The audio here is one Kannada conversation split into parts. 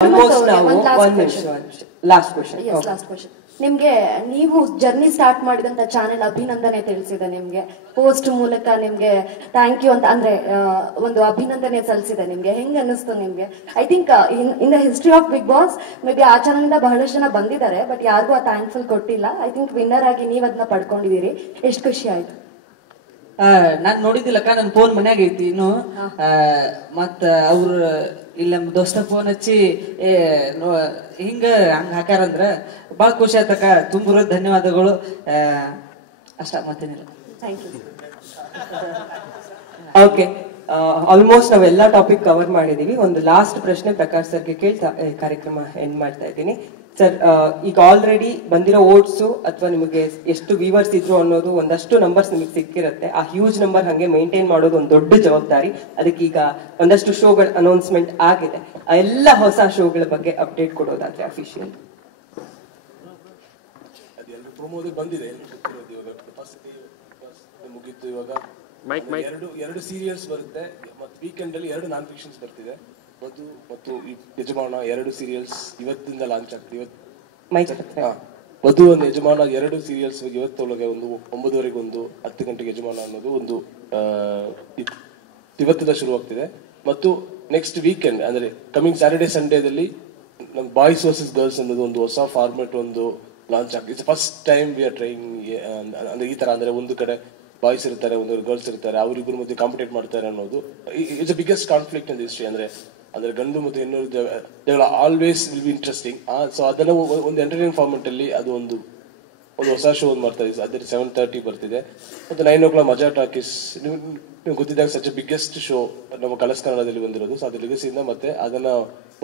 Almost now, one last question. Yes, okay. Last question. ನಿಮ್ಗೆ ನೀವು ಜರ್ನಿ ಸ್ಟಾರ್ಟ್ ಮಾಡಿದಂತ ಚಾನೆಲ್ ಅಭಿನಂದನೆ ತಿಳಿಸಿದೆ ನಿಮ್ಗೆ ಪೋಸ್ಟ್ ಮೂಲಕ ನಿಮ್ಗೆ ಥ್ಯಾಂಕ್ ಯು ಅಂತ ಅಂದ್ರೆ ಒಂದು ಅಭಿನಂದನೆ ಸಲ್ಲಿಸಿದೆ ನಿಮ್ಗೆ ಹೆಂಗ್ ಅನಿಸ್ತು ನಿಮ್ಗೆ I think in the history of Bigg Boss maybe ಆ ಚಾನಲ್ ಇಂದ ಬಹಳಷ್ಟು ಜನ ಬಂದಿದ್ದಾರೆ ಬಟ್ ಯಾರಿಗೂ ಆ ಥ್ಯಾಂಕ್ಫುಲ್ ಕೊಟ್ಟಿಲ್ಲ ಐ ಥಿಂಕ್ ವಿನ್ನರ್ ಆಗಿ ನೀವ್ ಅದನ್ನ ಪಡ್ಕೊಂಡಿದೀರಿ ಎಷ್ಟು ಖುಷಿ ಆಯ್ತು ನಾನ್ ನೋಡಿದಿಲ್ಲಕ್ಕ ನನ್ ಫೋನ್ ಮನ್ಯಾಗ ಐತಿ ಇನ್ನು ಮತ್ತ ಅವ್ರ ಇಲ್ಲ ದೋಸ್ತ ಫೋನ್ ಹಚ್ಚಿ ಹಿಂಗ ಹಂಗ ಹಾಕ್ಯಾರಂದ್ರ ಬಾಳ ಖುಷಿ ಆಯ್ತಕ್ಕ ತುಂಬ ಧನ್ಯವಾದಗಳು ಅಷ್ಟ ಮತ್ತೇನಿಲ್ಲ ಥ್ಯಾಂಕ್ ಯು ಓಕೆ ಆಲ್ಮೋಸ್ಟ್ ನಾವೆಲ್ಲ ಟಾಪಿಕ್ ಕವರ್ ಮಾಡಿದೀವಿ ಒಂದು ಲಾಸ್ಟ್ ಪ್ರಶ್ನೆ ಪ್ರಕಾಶ್ ಸರ್ಗೆ ಕೇಳ್ತಾ ಕಾರ್ಯಕ್ರಮ ಎಂಡ್ ಮಾಡ್ತಾ ಇದ್ದೀನಿ ಸರ್ ಈಗ ಆಲ್ರೆಡಿ ಬಂದಿರೋ ಓಟ್ಸ್ ಅಥವಾ ನಿಮಗೆ ಎಷ್ಟು ವ್ಯೂವರ್ಸ್ ಇದ್ರು ಅನ್ನೋದು ಒಂದಷ್ಟು ನಂಬರ್ಸ್ ನಿಮಗೆ ಸಿಕ್ಕಿರುತ್ತೆ ಆ ಹ್ಯೂಜ್ ನಂಬರ್ ಹಂಗೆ ಮೇಂಟೈನ್ ಮಾಡೋದು ಒಂದು ದೊಡ್ಡ ಜವಾಬ್ದಾರಿ ಅದಕ್ಕೆ ಈಗ ಒಂದಷ್ಟು ಶೋಗಳ ಅನೌನ್ಸ್ಮೆಂಟ್ ಆಗಿದೆ ಆ ಎಲ್ಲ ಹೊಸ ಶೋಗಳ ಬಗ್ಗೆ ಅಪ್ಡೇಟ್ ಕೊಡೋದಾದ್ರೆ ಅಫಿಷಿಯಲ್ ಬಂದಿದೆ ಮುಗಿತ್ತು ಇವಾಗ ಎರಡು ಸೀರಿಯಲ್ಸ್ ಬರುತ್ತೆ ಮತ್ತು ವೀಕೆಂಡ್ ಅಲ್ಲಿ 2 ನಾನ್ ಫಿಕ್ಷನ್ಸ್ ಬರ್ತಿದೆ ವಧು ಮತ್ತು ಯಜಮಾನ 2 ಸೀರಿಯಲ್ಸ್ ಇವತ್ತಿಂದ ಲಾಂಚ್ ಆಗ್ತಿದೆ ವಧು ಒಂದು ಯಜಮಾನ 2 ಸೀರಿಯಲ್ಸ್ ಇವತ್ತೊಳಗೆ ಒಂದು 9:30 ಒಂದು 10 ಗಂಟೆಗೆ ಯಜಮಾನ ಅನ್ನೋದು ಒಂದು ಇವತ್ತಿಂದ ಶುರು ಆಗ್ತಿದೆ ಮತ್ತು ನೆಕ್ಸ್ಟ್ ವೀಕೆಂಡ್ ಅಂದ್ರೆ ಕಮಿಂಗ್ ಸ್ಯಾಟರ್ಡೆ ಸಂಡೇದಲ್ಲಿ ನಮ್ ಬಾಯ್ಸ್ ವರ್ಸಸ್ ಗರ್ಲ್ಸ್ ಅನ್ನೋದು ಒಂದು ಹೊಸ ಫಾರ್ಮೆಟ್ ಒಂದು ಲಾಂಚ್ ಆಗ್ತಿದೆ first time we are trying ಅಂದ್ರೆ ಈ ತರ ಅಂದ್ರೆ ಒಂದು ಕಡೆ ಬಾಯ್ಸ್ ಇರ್ತಾರೆ ಒಂದು ಗರ್ಲ್ಸ್ ಇರ್ತಾರೆ ಅವರಿಬ್ಬರು ಮಧ್ಯೆ ಕಾಂಪಿಟೇಟ್ ಮಾಡ್ತಾರೆ ಅನ್ನೋದು it's the biggest conflict in history ಅಂದ್ರೆ ಗಂಡು ಮತ್ತು ಹೆಣ್ಣು always will be interesting so ಅದನ್ನ ಒಂದು ಎಂಟರ್ಟೈನಿಂಗ್ ಫಾರ್ಮೆಟ್ ಅಲ್ಲಿ ಅದು ಒಂದು ಹೊಸ ಶೋ ಒಂದು ಮಾಡ್ತಾ ಇದೆ ಅದ್ರ 7:30 ಬರ್ತಿದೆ ಮತ್ತು 9 o'clock ಮಜಾ ಟಾಕೀಸ್ ನಿಮ್ಗೆ ಗೊತ್ತಿದ್ದಾಗ ಸಚ್ ಬಿಗ್ಗೆಸ್ಟ್ ಶೋ ನಮ್ಮ ಕಲರ್ಸ್ ಕನ್ನಡದಲ್ಲಿ ಬಂದಿರೋದು ಸೊ ಅದ್ರ ಲೆಗಸಿಯಿಂದ ಮತ್ತೆ ಅದನ್ನ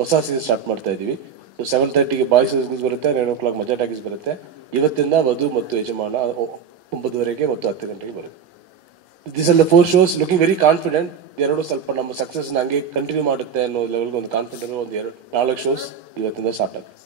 ಹೊಸ ಸೀಸನ್ ಸ್ಟಾರ್ಟ್ ಮಾಡ್ತಾ ಇದೀವಿ ಸೊ 7:30ಗೆ ಬಾಯ್ಸ್ ಬರುತ್ತೆ 9 o'clock ಮಜಾ ಟಾಕೀಸ್ ಬರುತ್ತೆ ಇವತ್ತಿಂದ ವಧು ಮತ್ತು ಯಜಮಾನ 9:30 ಮತ್ತು 10 ಗಂಟೆಗೆ ಬರುತ್ತೆ this are the 4 shows looking very confident ಎರಡು ಸ್ವಲ್ಪ ನಮ್ಮ ಸಕ್ಸಸ್ ಹಂಗೆ ಕಂಟಿನ್ಯೂ ಮಾಡುತ್ತೆ ಅನ್ನೋ ಲೆವೆಲ್ಗೆ ಒಂದು ಕಾನ್ಫಿಡೆಂಟ್ ಒಂದು 4 shows ಇವತ್ತಿಂದ ಸ್ಟಾರ್ಟ್ ಆಗುತ್ತೆ